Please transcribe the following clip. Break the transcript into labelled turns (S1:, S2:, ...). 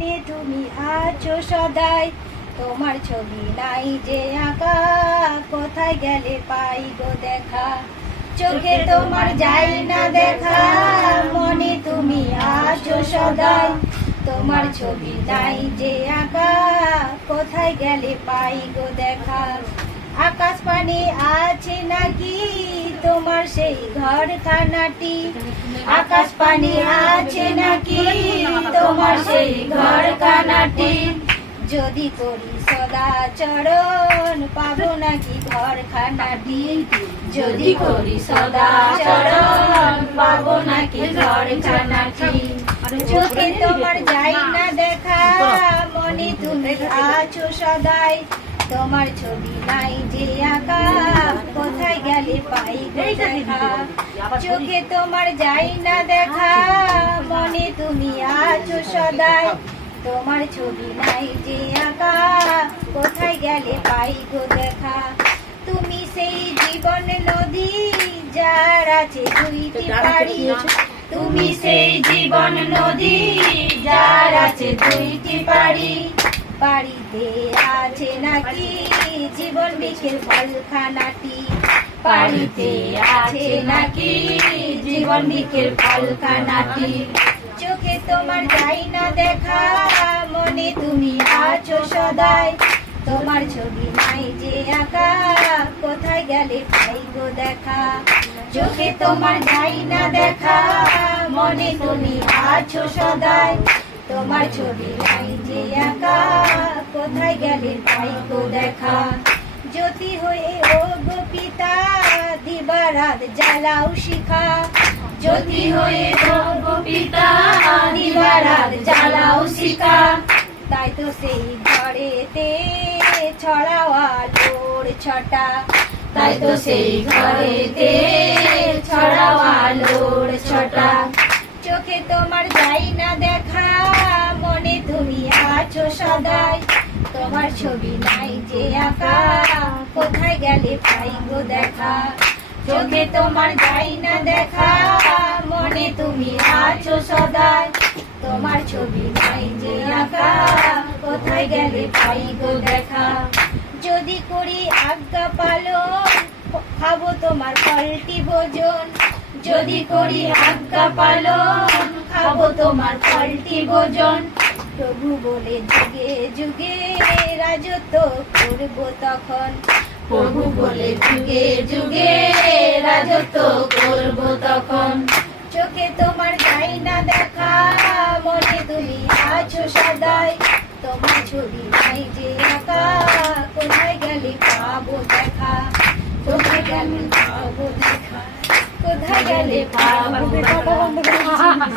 S1: মনে তুমি আছো সদাই। তোমার ছবি নাই যে আঁকা কোথায় গেলে পাই গো দেখা? চোখে তোমার যাই না দেখা। মনে তুমি আছো সদাই। তোমার ছবি নাই যে আঁকা কোথায় গেলে পাই গো দেখা? আকাশ পানি আছে নাকি তোমার সেই ঘর খানাটি আকাশ পানি আছে নাকি তোমার সেই ঘর খানাটি যদি করি সদা চরণ পাবো নাকি ঘর খানাটি যদি করি সদা চরণ পাবো নাকি ঘর খানাটি চোখে তোমার যাই না দেখা, মনে তুমি আছো সদাই। তোমার ছবি নাই যে আঁকা কোথায় গেলে পাই দেখা? চোখে তোমার যাই না দেখা মনে তুমি আছো সদাই। তোমার ছবি নাই যে আঁকা কোথায় গেলে পাই গো দেখা? তুমি সেই জীবন নদী যার আছে দুইটি পাড়ি তুমি সেই জীবন নদী যার আছে দুইটি পাড়ি বাড়িতে আছে নাকি? জীবন বৃক্ষের ফলখানাটি। বাড়িতে আছে নাকি? জীবন বৃক্ষের ফলখানাটি। চোখে তোমার যাই না দেখা মনে তুমি আছো সদাই। তোমার ছবি নাই যে আঁকা কোথায় গেলে পাই গো দেখা? চোখে তোমার যাই না দেখা মনে তুমি আছো সদাই। তোমার ছবি নাই যে আঁকা। কোথায় গেলে পাই গো দেখা। জ্যোতি হয়ে ও গো পিতা দিবারাত জ্বালাও শিখা। জ্যোতি হয়ে ও গো পিতা দিবারাত জ্বালাও শিখা। তাই তো সেই ঘরেতে ছড়াও আলোর ছটা। তাই তো সেই ঘরেতে ছড়াও আলোর ছটা। চোখে তোমার যাই না দেখা। আছো সদাই। তোমার ছবি নাই যে আঁকা। কোথায় গেলে পাই গো দেখা? চোখে তোমার যাই না দেখা। মনে তুমি আছো সদাই। তোমার ছবি নাই যে আঁকা। কোথায় গেলে পাই গো দেখা? যদি করি আজ্ঞা পালন, খাব তোমার পাল্টি ভোজন। যদি করি আজ্ঞা পালন, খাব তোমার পাল্টি ভোজন। প্রভু বলে, যুগে যুগে রাজত্ব করব তখন। প্রভু বলে, যুগে যুগে রাজত্ব করব তখন। চোখে তোমার যাই না দেখা, মনে তুমি আছো সদাই। তোমার ছবি নাই যে আঁকা, কোথায় গেলে পাবো দেখা? কোথায় গেলে পাবো দেখা? কোথায় গেলে পাবো দেখা?